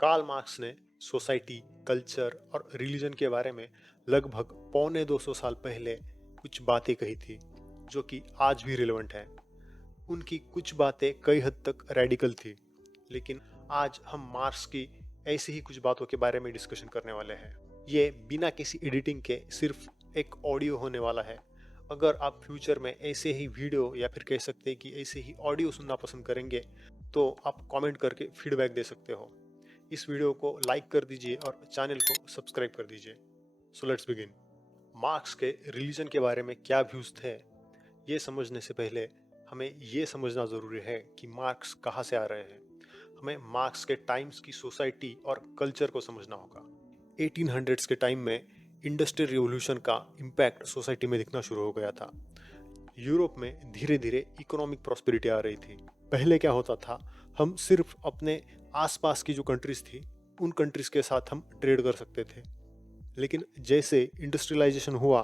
Karl Marx ने society, culture और religion के बारे में लगभग पौने 200 साल पहले कुछ बातें कही थी जो कि आज भी रिलेवेंट है। उनकी कुछ बातें कई हद तक रेडिकल थी, लेकिन आज हम मार्क्स की ऐसी ही कुछ बातों के बारे में डिस्कशन करने वाले हैं। ये बिना किसी एडिटिंग के सिर्फ एक ऑडियो होने वाला है। अगर आप फ्यूचर में ऐसे ही वीडियो या फिर कह सकते हैं कि ऐसे ही ऑडियो सुनना पसंद करेंगे तो आप कमेंट करके फीडबैक दे सकते हो। इस वीडियो को लाइक कर दीजिए और चैनल को सब्सक्राइब कर दीजिए। So let's begin. मार्क्स के रिलीजन के बारे में क्या व्यूज थे, ये समझने से पहले हमें ये समझना ज़रूरी है कि मार्क्स कहाँ से आ रहे हैं। हमें मार्क्स के टाइम्स की सोसाइटी और कल्चर को समझना होगा। 1800s के टाइम में इंडस्ट्रियल रिवॉल्यूशन का इम्पैक्ट सोसाइटी में दिखना शुरू हो गया था। यूरोप में धीरे धीरे इकोनॉमिक प्रॉस्पेरिटी आ रही थी। पहले क्या होता था, हम सिर्फ अपने आसपास की जो कंट्रीज थी उन कंट्रीज के साथ हम ट्रेड कर सकते थे। लेकिन जैसे इंडस्ट्रियलाइजेशन हुआ,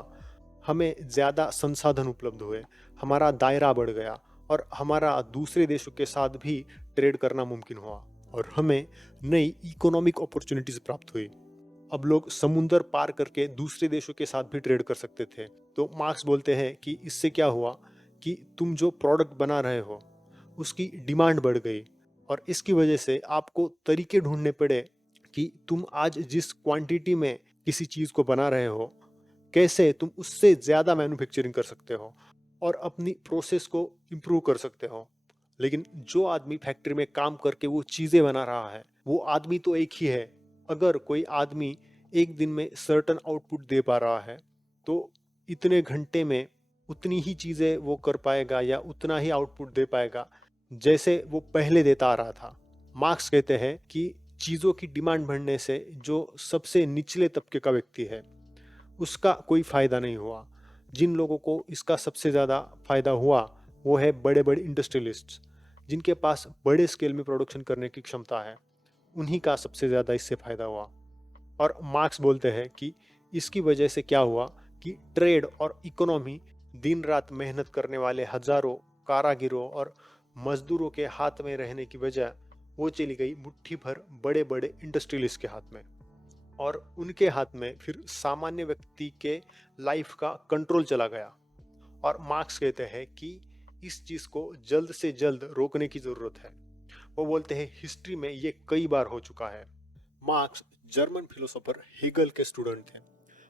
हमें ज़्यादा संसाधन उपलब्ध हुए, हमारा दायरा बढ़ गया और हमारा दूसरे देशों के साथ भी ट्रेड करना मुमकिन हुआ और हमें नई इकोनॉमिक अपॉर्चुनिटीज़ प्राप्त हुई। अब लोग समुंदर पार करके दूसरे देशों के साथ भी ट्रेड कर सकते थे। तो मार्क्स बोलते हैं कि इससे क्या हुआ कि तुम जो प्रोडक्ट बना रहे हो उसकी डिमांड बढ़ गई और इसकी वजह से आपको तरीके ढूंढने पड़े कि तुम आज जिस क्वांटिटी में किसी चीज़ को बना रहे हो कैसे तुम उससे ज़्यादा मैन्युफैक्चरिंग कर सकते हो और अपनी प्रोसेस को इम्प्रूव कर सकते हो। लेकिन जो आदमी फैक्ट्री में काम करके वो चीज़ें बना रहा है वो आदमी तो एक ही है। अगर कोई आदमी एक दिन में सर्टन आउटपुट दे पा रहा है तो इतने घंटे में उतनी ही चीज़ें वो कर पाएगा या उतना ही आउटपुट दे पाएगा जैसे वो पहले देता आ रहा था। मार्क्स कहते हैं कि चीज़ों की डिमांड बढ़ने से जो सबसे निचले तबके का व्यक्ति है उसका कोई फ़ायदा नहीं हुआ। जिन लोगों को इसका सबसे ज़्यादा फ़ायदा हुआ वो है बड़े बड़े इंडस्ट्रियलिस्ट्स, जिनके पास बड़े स्केल में प्रोडक्शन करने की क्षमता है। उन्हीं का सबसे ज़्यादा इससे फ़ायदा हुआ। और मार्क्स बोलते हैं कि इसकी वजह से क्या हुआ कि ट्रेड और इकोनॉमी दिन रात मेहनत करने वाले हजारों कारागिरों और मजदूरों के हाथ में रहने की वजह वो चली गई मुट्ठी भर बड़े बड़े इंडस्ट्रियलिस्ट के हाथ में और उनके हाथ में फिर सामान्य व्यक्ति के लाइफ का कंट्रोल चला गया। और मार्क्स कहते हैं कि इस चीज़ को जल्द से जल्द रोकने की ज़रूरत है। वो बोलते हैं हिस्ट्री में ये कई बार हो चुका है। मार्क्स जर्मन फिलोसोफर हेगल के स्टूडेंट थे।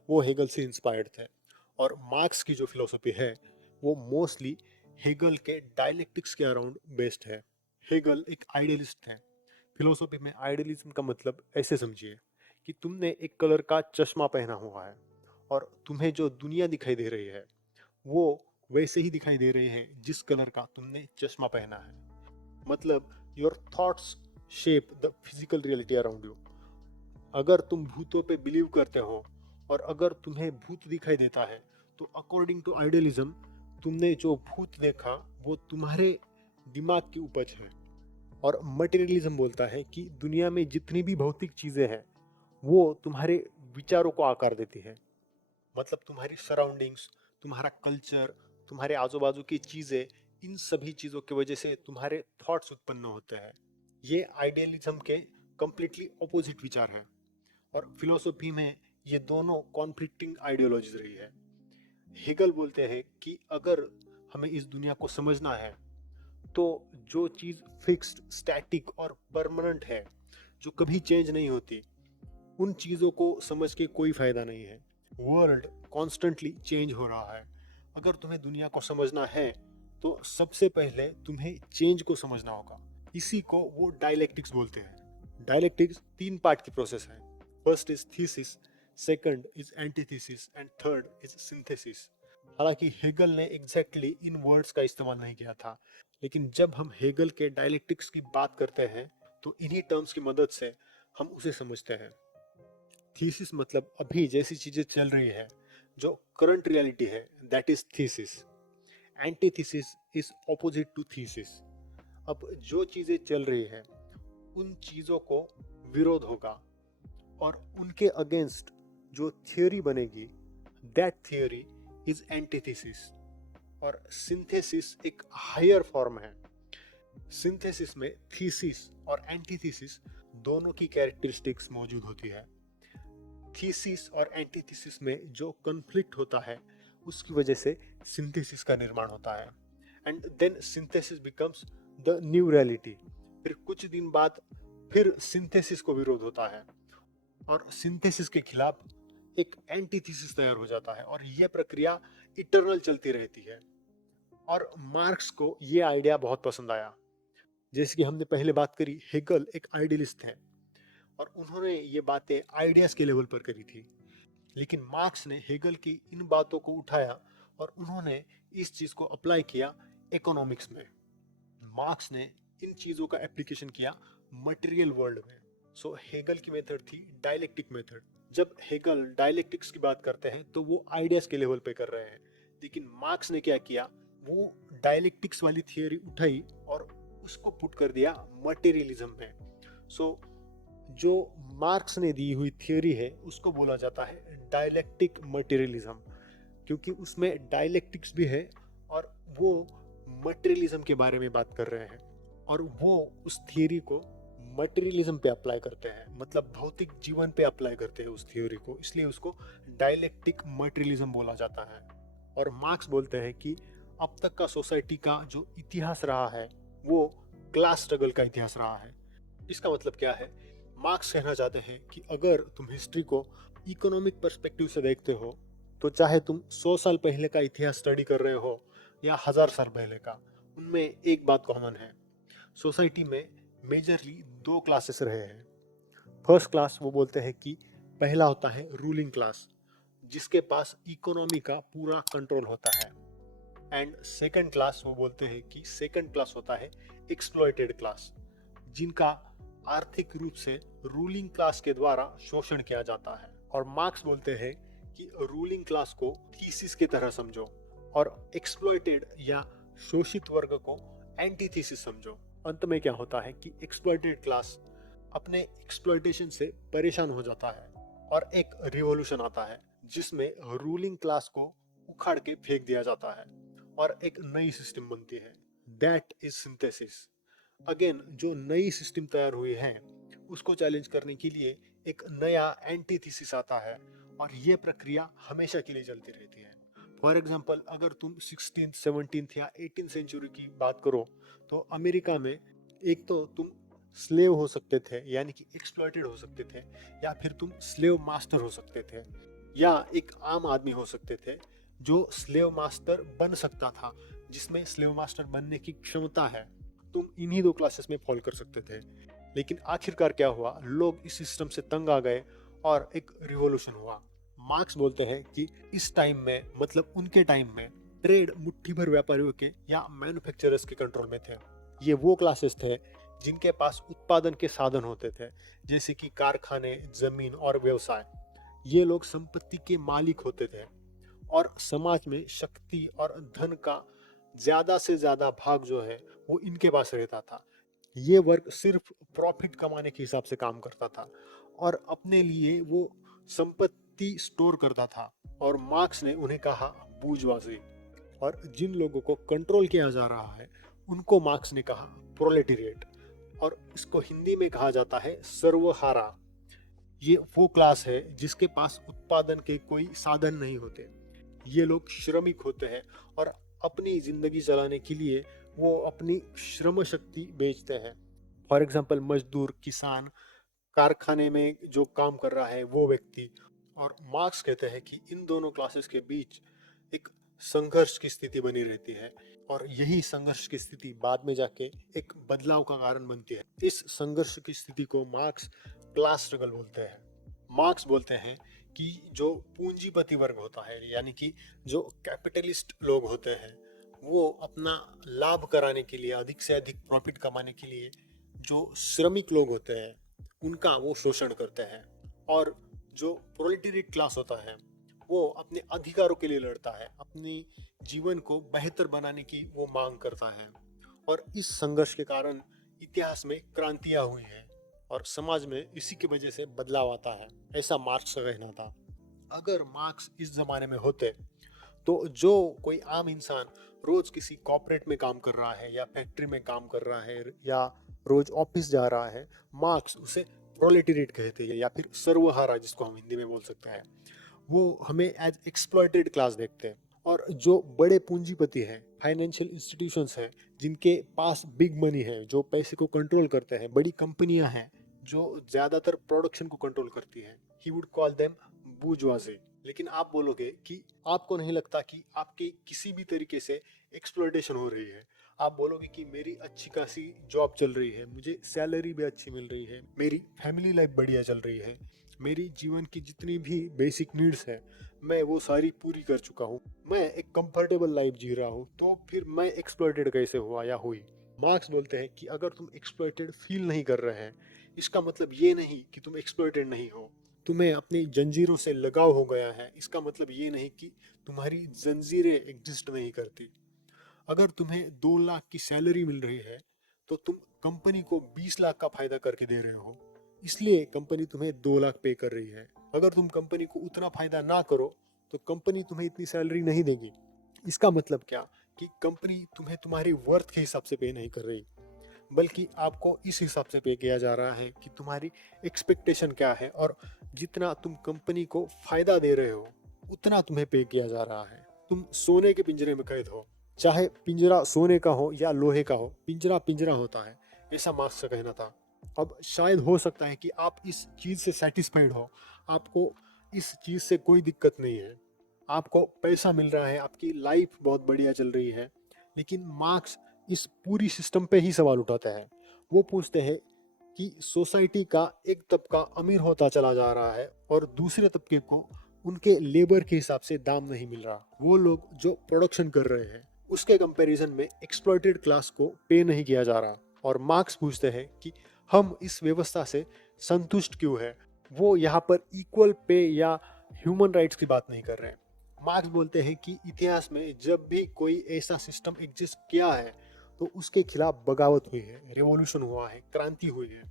वो हेगल से इंस्पायर्ड थे और मार्क्स की जो फिलोसफी है वो मोस्टली हेगल के डायलेक्टिक्स के अराउंड बेस्ड है। हेगल एक आइडियलिस्ट थे। फिलोसफी में आइडियलिज्म का मतलब ऐसे समझिए कि तुमने एक कलर का चश्मा पहना हुआ है और तुम्हें जो दुनिया दिखाई दे रही है वो वैसे ही दिखाई दे रही है जिस कलर का तुमने चश्मा पहना है। मतलब your thoughts shape the physical reality around you. अगर तुम भूतों पे बिलीव करते हो और अगर तुम्हें भूत दिखाई देता है तो अकॉर्डिंग टू आइडियलिज्म तुमने जो भूत देखा वो तुम्हारे दिमाग की उपज है। और मटेरियलिज्म बोलता है कि दुनिया में जितनी भी भौतिक चीज़ें हैं वो तुम्हारे विचारों को आकार देती है। मतलब तुम्हारी सराउंडिंग्स, तुम्हारा कल्चर, तुम्हारे आजू बाजू की चीज़ें, इन सभी चीज़ों की वजह से तुम्हारे थॉट्स उत्पन्न होते हैं। ये आइडियलिज्म के कंप्लीटली ऑपोजिट विचार है और फिलोसफी में ये दोनों कॉन्फ्लिक्टिंग आइडियोलॉजीज रही है। हेगल बोलते हैं कि अगर हमें इस दुनिया को समझना है तो जो चीज़ फिक्स्ड, स्टैटिक और परमानेंट है, जो कभी चेंज नहीं होती, उन चीज़ों को समझ के कोई फायदा नहीं है। वर्ल्ड कॉन्स्टेंटली चेंज हो रहा है। अगर तुम्हें दुनिया को समझना है तो सबसे पहले तुम्हें चेंज को समझना होगा। इसी को वो डायलेक्टिक्स बोलते हैं। डायलेक्टिक्स 3 पार्ट की प्रोसेस है। First is thesis, second is antithesis and third is synthesis. हालांकि हेगल ने एग्जैक्टली इन वर्ड्स का इस्तेमाल नहीं किया था, लेकिन जब हम हेगल के डायलेक्टिक्स की बात करते हैं तो इन्हीं टर्म्स की मदद से हम उसे समझते हैं। थीसिस मतलब अभी जैसी चीजें चल रही है, जो करंट रियलिटी है, that is thesis. Antithesis is opposite to thesis. अब जो चीजें चल रही है उन चीजों को विरोध होगा और उनके अगेंस्ट जो थियोरी बनेगी दैट थियोरी इज एंटीथीसिस। और सिंथेसिस एक हायर फॉर्म है। सिंथेसिस में थीसिस और एंटीथीसिस दोनों की कैरेक्टरिस्टिक्स मौजूद होती है। थीसिस और एंटीथीसिस में जो कॉन्फ्लिक्ट होता है उसकी वजह से सिंथेसिस का निर्माण होता है, and then synthesis becomes the new reality. फिर कुछ दिन बाद फिर सिंथेसिस को विरोध होता है और सिंथेसिस के खिलाफ एक एंटीथीसिस तैयार हो जाता है, और यह प्रक्रिया इटरनल चलती रहती है। और मार्क्स को यह आइडिया बहुत पसंद आया। जैसे कि हमने पहले बात करी, हेगल एक आइडियलिस्ट हैं और उन्होंने ये बातें आइडियाज के लेवल पर करी थी, लेकिन मार्क्स ने हेगल की इन बातों को उठाया और उन्होंने इस चीज को अप्लाई किया इकोनॉमिक्स में। मार्क्स ने इन चीजों का एप्लीकेशन किया मटेरियल वर्ल्ड में। सो हेगल की मेथड थी डायलेक्टिक मेथड। जब हेगल डायलेक्टिक्स की बात करते हैं तो वो आइडियाज के लेवल पे कर रहे हैं, लेकिन मार्क्स ने क्या किया, वो डायलेक्टिक्स वाली थियोरी उठाई और उसको पुट कर दिया मटेरियलिज्म में। सो जो मार्क्स ने दी हुई थियोरी है उसको बोला जाता है डायलेक्टिक मटेरियलिज्म, क्योंकि उसमें डायलेक्टिक्स भी है और वो मटेरियलिज्म के बारे में बात कर रहे हैं, और वो उस थियोरी को मटेरियलिज्म पे अप्लाई करते हैं, मतलब भौतिक जीवन पे अप्लाई करते हैं उस थियोरी को, इसलिए उसको डायलेक्टिक मटेरियलिज्म बोला जाता है। और मार्क्स बोलते हैं कि अब तक का सोसाइटी का जो इतिहास रहा है वो क्लास स्ट्रगल का इतिहास रहा है। इसका मतलब क्या है, मार्क्स कहना चाहते हैं कि अगर तुम हिस्ट्री को इकोनॉमिक पर्सपेक्टिव से देखते हो तो चाहे तुम 100 साल पहले का इतिहास स्टडी कर रहे हो या 1000 साल पहले का, उनमें एक बात कॉमन है। सोसाइटी में मेजरली दो क्लासेस रहे हैं। फर्स्ट क्लास वो बोलते हैं कि पहला होता है रूलिंग क्लास, जिसके पास इकोनॉमी का पूरा कंट्रोल होता है, एंड सेकंड क्लास वो बोलते हैं कि सेकंड क्लास होता है एक्सप्लॉइटेड क्लास, जिनका आर्थिक रूप से रूलिंग क्लास के द्वारा शोषण किया जाता है। और मार्क्स बोलते हैं कि रूलिंग क्लास को थीसिस की तरह समझो और एक्सप्लॉइटेड या शोषित वर्ग को एंटीथीसिस समझो। अंत में क्या होता है कि एक्सप्लॉइटेड क्लास अपने एक्सप्लॉइटेशन से परेशान हो जाता है और एक रिवॉल्यूशन आता है जिसमें रूलिंग क्लास को उखाड़ के फेंक दिया जाता है और एक नई सिस्टम बनती है। That is synthesis. अगेन जो नई सिस्टम तैयार हुई है उसको चैलेंज करने के लिए एक नया एंटीथीसिस आता है, और ये प्रक्रिया हमेशा के लिए चलती रहती है। फॉर एग्जाम्पल, अगर तुम 16th, 17th या 18th सेंचुरी की बात करो तो अमेरिका में एक तो तुम स्लेव हो सकते थे, यानी कि एक्सप्लॉइटेड हो सकते थे, या फिर तुम स्लेव मास्टर हो सकते थे, या एक आम आदमी हो सकते थे जो स्लेव मास्टर बन सकता था, जिसमें स्लेव मास्टर बनने की क्षमता है। तुम इन्हीं दो क्लासेस में फॉल कर सकते थे। लेकिन आखिरकार क्या हुआ, लोग इस सिस्टम से तंग आ गए और एक रिवॉल्यूशन हुआ। मार्क्स बोलते हैं कि इस टाइम में, मतलब उनके टाइम में, ट्रेड मुट्ठी भर व्यापारियों के या मैन्युफैक्चरर्स के कंट्रोल में थे। ये वो क्लासेस थे जिनके पास उत्पादन के साधन होते थे, जैसे कि कारखाने, जमीन और व्यवसाय। ये लोग संपत्ति के मालिक होते थे और समाज में शक्ति और धन का ज्यादा से ज्यादा भाग जो है वो इनके पास रहता था। ये वर्ग सिर्फ प्रॉफिट कमाने के हिसाब से काम करता था और अपने लिए वो संपत्ति स्टोर करता था, और मार्क्स ने उन्हें कहा बूर्जुआजी। और जिन लोगों को कंट्रोल किया जा रहा है उनको मार्क्स ने कहा प्रोलेटेरिएट, और इसको हिंदी में कहा जाता है सर्वहारा। ये वो क्लास है जिसके पास उत्पादन के कोई साधन नहीं होते। ये लोग श्रमिक होते हैं और अपनी जिंदगी चलाने के लिए वो अपनी श्रम शक्ति बेचते हैं। फॉर एग्जाम्पल, मजदूर, किसान, कारखाने में जो काम कर रहा है वो व्यक्ति। और मार्क्स कहते हैं कि इन दोनों क्लासेस के बीच एक संघर्ष की स्थिति बनी रहती है, और यही संघर्ष की स्थिति बाद में जाके एक बदलाव का कारण बनती है। इस संघर्ष की स्थिति को मार्क्स क्लास स्ट्रगल बोलते हैं। मार्क्स बोलते हैं कि जो पूंजीपति वर्ग होता है, यानी कि जो कैपिटलिस्ट लोग होते हैं, वो अपना लाभ कराने के लिए, अधिक से अधिक प्रॉफिट कमाने के लिए जो श्रमिक लोग होते हैं उनका वो शोषण करते हैं, और जो प्रोलेटेरिएट क्लास होता है वो अपने अधिकारों के लिए लड़ता है, अपनी जीवन को बेहतर बनाने की वो मांग करता है। और इस संघर्ष के कारण इतिहास में क्रांतियां हुई हैं और समाज में इसी की वजह से बदलाव आता है, ऐसा मार्क्स का कहना था। अगर मार्क्स इस जमाने में होते तो जो कोई आम इंसान रोज किसी कॉर्पोरेट में काम कर रहा है या फैक्ट्री में काम कर रहा है या रोज ऑफिस जा रहा है, मार्क्स उसे प्रोलेटेरिएट कहते हैं या फिर सर्वहारा जिसको हम हिंदी में बोल सकते हैं। वो हमें एज एक्सप्लॉइटेड क्लास देखते हैं। और जो बड़े पूंजीपति हैं, फाइनेंशियल इंस्टीट्यूशंस हैं, जिनके पास बिग मनी है, जो पैसे को कंट्रोल करते हैं, बड़ी कंपनियां हैं जो ज्यादातर प्रोडक्शन को कंट्रोल करती हैं, ही वुड कॉल देम बूर्जुआजी। लेकिन आप बोलोगे कि आपको नहीं लगता कि आपकी किसी भी तरीके से एक्सप्लॉइटेशन हो रही है। आप बोलोगे कि मेरी अच्छी खासी जॉब चल रही है, मुझे सैलरी भी अच्छी मिल रही है, मेरी फैमिली लाइफ बढ़िया चल रही है, मेरी जीवन की जितनी भी बेसिक नीड्स है मैं वो सारी पूरी कर चुका हूँ, मैं एक कंफर्टेबल लाइफ जी रहा हूँ, तो फिर मैं एक्सप्लॉइटेड कैसे हुआ या हुई? मार्क्स बोलते हैं कि अगर तुम एक्सप्लॉइटेड फील नहीं कर रहे हैं, इसका मतलब ये नहीं कि तुम एक्सप्लॉइटेड नहीं हो। तुम्हें अपनी जंजीरों से लगाव हो गया है, इसका मतलब ये नहीं कि तुम्हारी जंजीरें एग्जिस्ट नहीं करती। अगर तुम्हें 2 लाख की सैलरी मिल रही है तो तुम कंपनी को 20 लाख का फायदा करके दे रहे हो, इसलिए कंपनी तुम्हें 2 लाख पे कर रही है। अगर तुम कंपनी को उतना फायदा ना करो तो कंपनी तुम्हें इतनी सैलरी नहीं देगी। इसका मतलब क्या कि कंपनी तुम्हें तुम्हारी वर्थ के हिसाब से पे नहीं कर रही, बल्कि आपको इस हिसाब से पे किया जा रहा है कि तुम्हारी एक्सपेक्टेशन क्या है, और जितना तुम कंपनी को फायदा दे रहे हो उतना तुम्हें पे किया जा रहा है। तुम सोने के पिंजरे में कैद हो, चाहे पिंजरा सोने का हो या लोहे का हो, पिंजरा पिंजरा होता है, ऐसा मार्क्स का कहना था। अब शायद हो सकता है कि आप इस चीज़ से सेटिस्फाइड हो, आपको इस चीज़ से कोई दिक्कत नहीं है, आपको पैसा मिल रहा है, आपकी लाइफ बहुत बढ़िया चल रही है, लेकिन मार्क्स इस पूरी सिस्टम पे ही सवाल उठाते हैं। वो पूछते हैं कि सोसाइटी का एक तबका अमीर होता चला जा रहा है और दूसरे तबके को उनके लेबर के हिसाब से दाम नहीं मिल रहा। वो लोग जो प्रोडक्शन कर रहे हैं उसके कंपैरिजन में एक्सप्लॉइटेड क्लास को पे नहीं किया जा रहा। और मार्क्स पूछते हैं कि हम इस व्यवस्था से संतुष्ट क्यों है। वो यहाँ पर इक्वल पे या ह्यूमन राइट्स की बात नहीं कर रहे हैं। मार्क्स बोलते हैं कि इतिहास में जब भी कोई ऐसा सिस्टम एग्जिस्ट किया है तो उसके खिलाफ बगावत हुई है, रेवोल्यूशन हुआ है, क्रांति हुई है,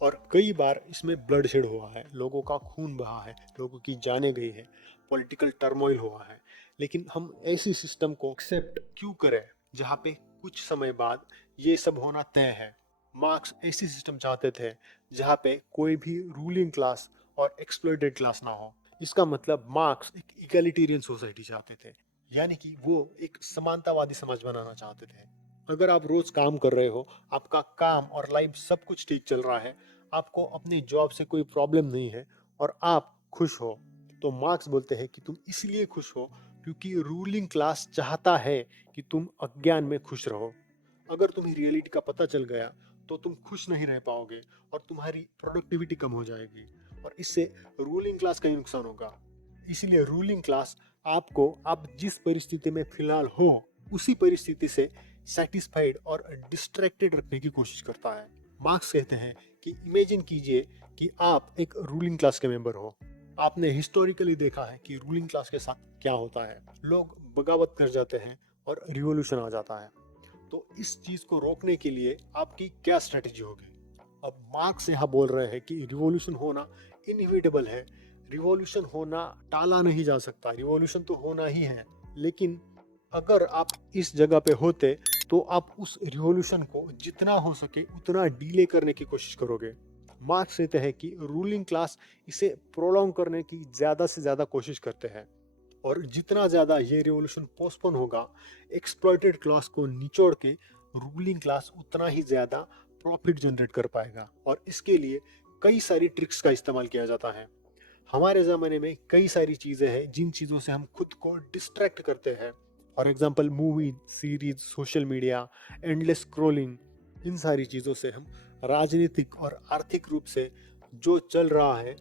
और कई बार इसमें ब्लडशेड हुआ है, लोगों का खून बहा है, लोगों की जानें गई है, पॉलिटिकल टर्मोइल हुआ है। लेकिन हम ऐसी सिस्टम को एक्सेप्ट क्यों करें जहाँ पे कुछ समय बाद ये सब होना तय है? मार्क्स ऐसी सिस्टम चाहते थे जहाँ पे कोई भी रूलिंग क्लास और एक्सप्लॉइटेड क्लास ना हो। इसका मतलब मार्क्स एक इक्वालिटेरियन सोसाइटी चाहते थे, यानी कि वो एक समानतावादी समाज बनाना चाहते थे। अगर आप रोज काम कर रहे हो, आपका काम और लाइफ सब कुछ ठीक चल रहा है, आपको अपनी जॉब से कोई प्रॉब्लम नहीं है और आप खुश हो, तो मार्क्स बोलते हैं कि तुम इसलिए खुश हो क्योंकि रूलिंग क्लास चाहता है कि तुम अज्ञान में खुश रहो। अगर तुम्हें रियलिटी का पता चल गया तो तुम खुश नहीं रह पाओगे और तुम्हारी प्रोडक्टिविटी कम हो जाएगी, और इससे रूलिंग क्लास का ही नुकसान होगा। इसलिए रूलिंग क्लास आपको आप जिस परिस्थिति में फिलहाल हो उसी परिस्थिति से सेटिस्फाइड और डिस्ट्रैक्टेड रखने की कोशिश करता है। मार्क्स कहते हैं कि इमेजिन कीजिए कि आप एक रूलिंग क्लास के मेंबर हो। आपने हिस्टोरिकली देखा है कि रूलिंग क्लास के साथ क्या होता है, लोग बगावत कर जाते हैं और रिवॉल्यूशन आ जाता है। तो इस चीज को रोकने के लिए आपकी क्या स्ट्रेटेजी होगी? अब मार्क्स यहाँ बोल रहे हैं कि रिवॉल्यूशन होना इनएविटेबल है, रिवॉल्यूशन होना टाला नहीं जा सकता, रिवॉल्यूशन तो होना ही है। लेकिन अगर आप इस जगह पे होते तो आप उस रिवॉल्यूशन को जितना हो सके उतना डिले करने की कोशिश करोगे। मार्क्स कहते हैं कि रूलिंग क्लास इसे प्रोलॉन्ग करने की ज्यादा से ज्यादा कोशिश करते हैं, और जितना ज्यादा ये रिवॉल्यूशन पोस्टपोन होगा, एक्सप्लॉइटेड क्लास को निचोड़ के रूलिंग क्लास उतना ही ज्यादा प्रॉफिट जनरेट कर पाएगा। और इसके लिए कई सारी ट्रिक्स का इस्तेमाल किया जाता है। हमारे ज़माने में कई सारी चीज़ें हैं जिन चीज़ों से हम खुद को डिस्ट्रैक्ट करते हैं। For example movie, series, social media, endless scrolling. इन सारी चीज़ों से हम राजनीतिक और आर्थिक रूप से जो चल रहा है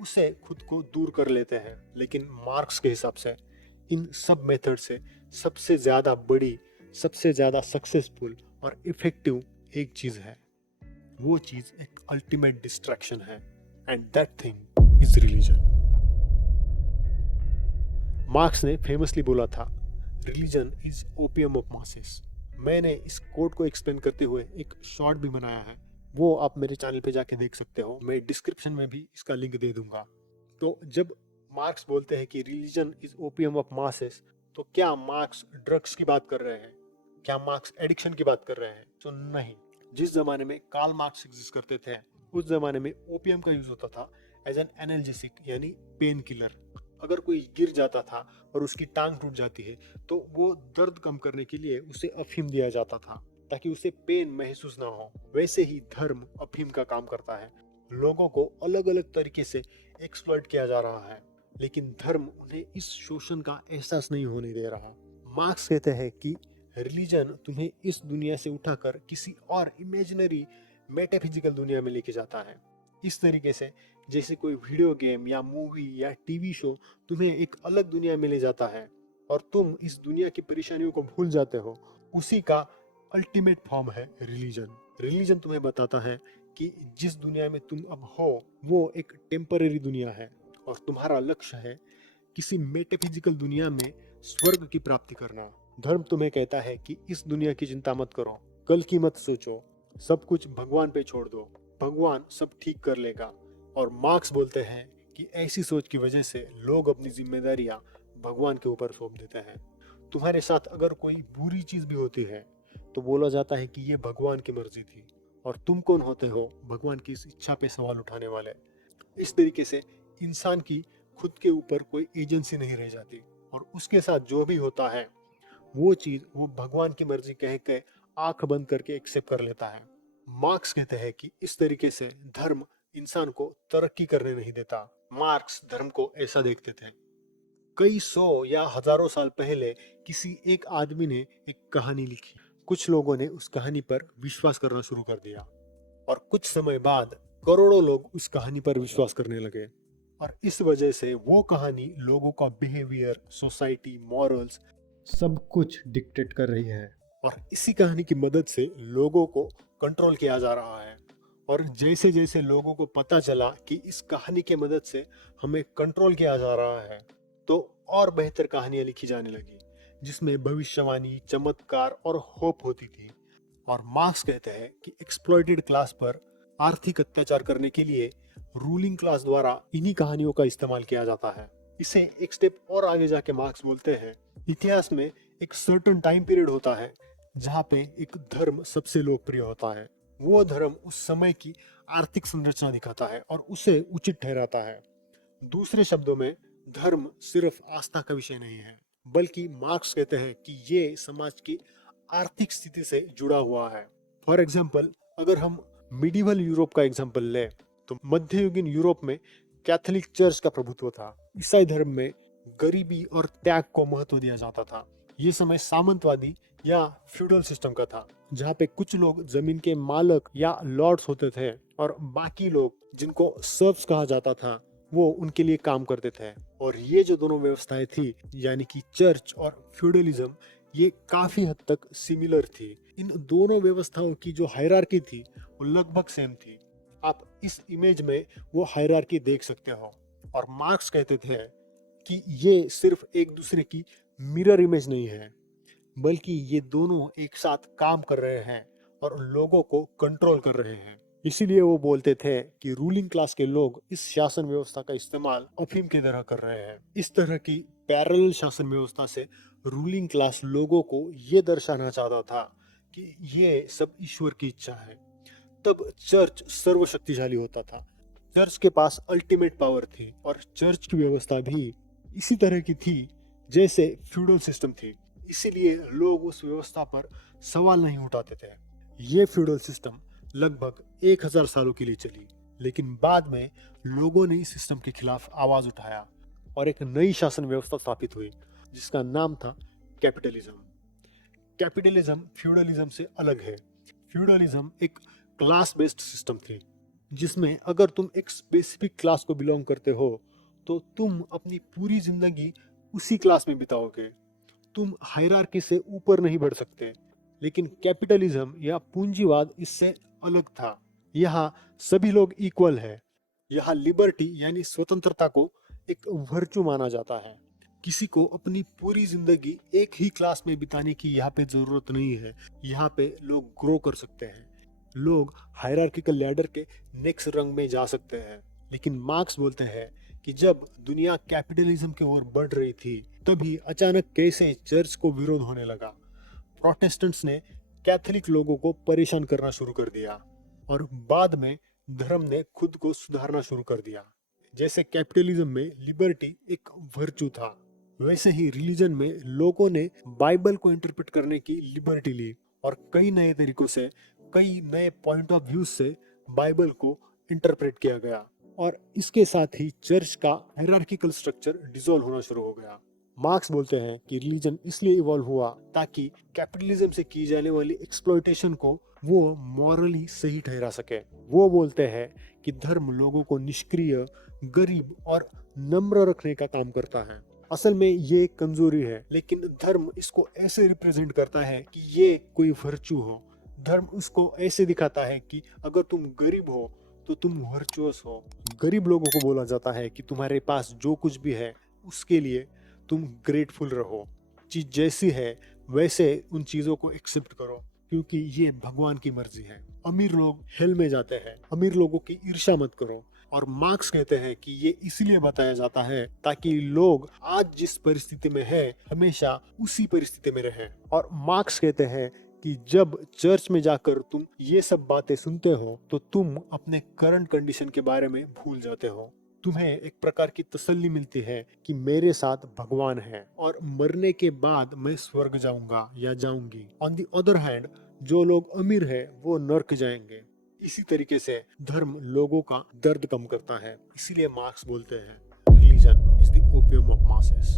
उसे खुद को दूर कर लेते हैं। लेकिन मार्क्स के हिसाब से इन सब मेथड से सबसे ज़्यादा बड़ी, सबसे ज़्यादा सक्सेसफुल और इफेक्टिव एक चीज़ है। वो चीज़ एक अल्टीमेट डिस्ट्रैक्शन है, and that thing is religion. Marks ने फेमसली बोला था, religion is opium of masses. मैंने इस कोट को एक्सप्लेन करते हुए एक शॉर्ट भी बनाया है, वो आप मेरे चैनल पे जाके देख सकते हो, मैं डिस्क्रिप्शन में भी इसका लिंक दे दूंगा। तो जब मार्क्स बोलते हैं कि religion is opium of masses, तो क्या मार्क्स ड्रग्स की बात कर रहे हैं? क्या मार्क्स एडिक्शन की बात कर रहे हैं? तो नहीं, जिस जमाने में कार्ल मार्क्स एग्जिस्ट करते थे, उस जमाने में ओपियम का यूज होता था एज एन एनाल्जेसिक यानी पेन किलर। अगर कोई गिर जाता था और उसकी टांग टूट जाती है तो वो दर्द कम करने के लिए उसे अफीम दिया जाता था ताकि उसे पेन महसूस ना हो। वैसे ही धर्म अफीम का काम करता है। लोगों को अलग अलग तरीके से एक्सप्लॉइट किया जा रहा है, लेकिन धर्म उन्हें इस शोषण का एहसास नहीं होने दे रहा। मार्क्स कहते हैं कि रिलीजन तुम्हें इस दुनिया से उठाकर किसी और इमेजिनरी मेटाफिजिकल दुनिया में लेके जाता है। इस तरीके से जैसे कोई वीडियो गेम या मूवी या टीवी शो तुम्हें एक अलग दुनिया में ले जाता है और तुम इस दुनिया की परेशानियों को भूल जाते हो, उसी का अल्टीमेट फॉर्म है रिलीजन। रिलीजन तुम्हें बताता है कि जिस दुनिया में तुम अब हो वो एक टेम्पररी दुनिया है और तुम्हारा लक्ष्य है किसी मेटाफिजिकल दुनिया में स्वर्ग की प्राप्ति करना। धर्म तुम्हें कहता है कि इस दुनिया की चिंता मत करो, कल की मत सोचो, सब कुछ भगवान पे छोड़ दो, भगवान सब ठीक कर लेगा। और मार्क्स बोलते हैं कि ऐसी सोच की वजह से लोग अपनी जिम्मेदारियां भगवान के ऊपर सौंप देते हैं। तुम्हारे साथ अगर कोई बुरी चीज भी होती है तो बोला जाता है कि ये भगवान की मर्जी थी, और तुम कौन होते हो भगवान की इस इच्छा पे सवाल उठाने वाले। इस तरीके से इंसान की खुद के ऊपर कोई एजेंसी नहीं रह जाती और उसके साथ जो भी होता है वो चीज वो भगवान की मर्जी कह के आंख बंद करके एक्सेप्ट कर लेता है। मार्क्स कहते हैं कि इस तरीके से धर्म इंसान को तरक्की करने नहीं देता। मार्क्स धर्म को ऐसा देखते थे। कई सौ या हजारों साल पहले किसी एक आदमी ने एक कहानी लिखी। कुछ लोगों ने उस कहानी पर विश्वास करना शुरू कर दिया और कुछ समय बाद करोड़ों लोग उस कहानी पर विश्वास करने लगे। और इस वजह से वो कहानी लोगों का बिहेवियर, सोसाइटी, मॉरल्स सब कुछ डिक्टेट कर रही है। और इसी कहानी की मदद से लोगों को कंट्रोल किया जा रहा है। और जैसे जैसे लोगों को पता चला कि इस कहानी की मदद से हमें कंट्रोल किया जा रहा है, तो और बेहतर कहानियां लिखी जाने लगी जिसमें भविष्यवाणी, चमत्कार और होप होती थी। और मार्क्स कहते हैं कि एक्सप्लॉइटेड क्लास पर आर्थिक अत्याचार करने के लिए रूलिंग क्लास द्वारा इन्हीं कहानियों का इस्तेमाल किया जाता है। इसे एक स्टेप और आगे जाके मार्क्स बोलते हैं, इतिहास में एक सर्टेन टाइम पीरियड होता है जहाँ पे एक धर्म सबसे लोकप्रिय होता है। वो धर्म उस समय की आर्थिक संरचना दिखाता है और उसे उचित ठहराता है। दूसरे शब्दों में धर्म सिर्फ आस्था का विषय नहीं है, बल्कि मार्क्स कहते हैं कि ये समाज की आर्थिक स्थिति से जुड़ा हुआ है। फॉर एग्जाम्पल, अगर हम मिडिवल यूरोप का एग्जाम्पल लें तो मध्ययुगीन यूरोप में कैथोलिक चर्च का प्रभुत्व था। ईसाई धर्म में गरीबी और त्याग को महत्व दिया जाता था। ये समय सामंतवादी या फ्यूडल सिस्टम का था, जहाँ पे कुछ लोग जमीन के मालक या लॉर्ड्स होते थे और बाकी लोग, जिनको सर्व्स कहा जाता था, वो उनके लिए काम करते थे। और ये जो दोनों व्यवस्थाएं थी, यानी कि चर्च और फ्यूडलिज्म, ये काफी हद तक सिमिलर थी। इन दोनों व्यवस्थाओं की जो हायरार्की थी वो लगभग सेम थी। आप इस इमेज में वो हायरार्की देख सकते हो। और मार्क्स कहते थे कि ये सिर्फ एक दूसरे की मिरर इमेज नहीं है, बल्कि ये दोनों एक साथ काम कर रहे हैं और लोगों को कंट्रोल कर रहे हैं। इसीलिए वो बोलते थे कि रूलिंग क्लास के लोग इस शासन व्यवस्था का इस्तेमाल अफीम की तरह कर रहे हैं। इस तरह की पैरेलल शासन व्यवस्था से रूलिंग क्लास लोगों को ये दर्शाना चाहता था कि ये सब ईश्वर की इच्छा है। तब चर्च सर्वशक्तिशाली होता था। चर्च के पास अल्टीमेट पावर थी और चर्च की व्यवस्था भी इसी तरह की थी जैसे फ्यूडल सिस्टम थी। इसीलिए लोग उस व्यवस्था पर सवाल नहीं उठाते थे। ये फ्यूडल सिस्टम लगभग 1000 सालों के लिए चली, लेकिन बाद में लोगों ने इस सिस्टम के खिलाफ आवाज उठाया और एक नई शासन व्यवस्था स्थापित हुई जिसका नाम था कैपिटलिज्म। कैपिटलिज्म फ्यूडलिज्म से अलग है। फ्यूडलिज्म एक क्लास बेस्ड सिस्टम थी जिसमें अगर तुम एक स्पेसिफिक क्लास को बिलोंग करते हो तो तुम अपनी पूरी जिंदगी उसी क्लास में बिताओगे। तुम हायरार्की से ऊपर नहीं बढ़ सकते। लेकिन कैपिटलिज्म या पूंजीवाद इससे अलग था। यहाँ सभी लोग इक्वल है। यहाँ लिबर्टी यानी स्वतंत्रता को एक वर्चू माना जाता है। किसी को अपनी पूरी जिंदगी एक ही क्लास में बिताने की यहाँ पे जरूरत नहीं है। यहाँ पे लोग ग्रो कर सकते हैं। लोग हायरार्किकल लैडर के नेक्स्ट रंग में जा सकते हैं। लेकिन मार्क्स बोलते हैं कि जब दुनिया कैपिटलिज्म की ओर बढ़ रही थी, तभी अचानक कैसे चर्च को विरोध होने लगा। प्रोटेस्टेंट्स ने कैथोलिक लोगों को परेशान करना शुरू कर दिया और बाद में धर्म ने खुद को सुधारना शुरू कर दिया। जैसे कैपिटलिज्म में लिबर्टी एक वर्चू था, वैसे ही रिलीजन में लोगों ने बाइबल को इंटरप्रेट करने की लिबर्टी ली और कई नए तरीकों से, कई नए पॉइंट ऑफ व्यू से बाइबल को इंटरप्रेट किया गया और इसके साथ ही चर्च का हायरार्किकल स्ट्रक्चर डिसॉल्व होना शुरू हो गया। मार्क्स बोलते हैं कि रिलीजन इसलिए इवॉल्व हुआ ताकि कैपिटलिज्म से की जाने वाली एक्सप्लॉइटेशन को वो मॉरली सही ठहरा सके। वो बोलते हैं कि धर्म लोगों को निष्क्रिय, गरीब और नम्र रखने का काम करता है। असल में ये एक कमजोरी है, लेकिन धर्म इसको ऐसे रिप्रेजेंट करता है कि ये कोई वर्चू हो। धर्म उसको ऐसे दिखाता है कि अगर तुम गरीब हो तो तुम वर्चुअस हो। गरीब लोगों को बोला जाता है कि तुम्हारे पास जो कुछ भी है उसके लिए तुम ग्रेटफुल रहो। चीज जैसी है वैसे उन चीजों को एक्सेप्ट करो, क्योंकि ये भगवान की मर्जी है। अमीर लोग हेल में जाते हैं, अमीर लोगों की ईर्ष्या मत करो। और मार्क्स कहते हैं कि ये इसलिए बताया जाता है ताकि लोग आज जिस परिस्थिति में है हमेशा उसी परिस्थिति में रहें। और मार्क्स कहते हैं कि जब चर्च में जाकर तुम ये सब बातें सुनते हो तो तुम अपने करंट कंडीशन के बारे में भूल जाते हो। तुम्हें एक प्रकार की तसल्ली मिलती है कि मेरे साथ भगवान है और मरने के बाद मैं स्वर्ग जाऊंगा या जाऊंगी। ऑन द अदर हैंड, जो लोग अमीर है वो नर्क जाएंगे। इसी तरीके से धर्म लोगों का दर्द कम करता है। इसीलिए मार्क्स बोलते हैं religion is the opium of masses.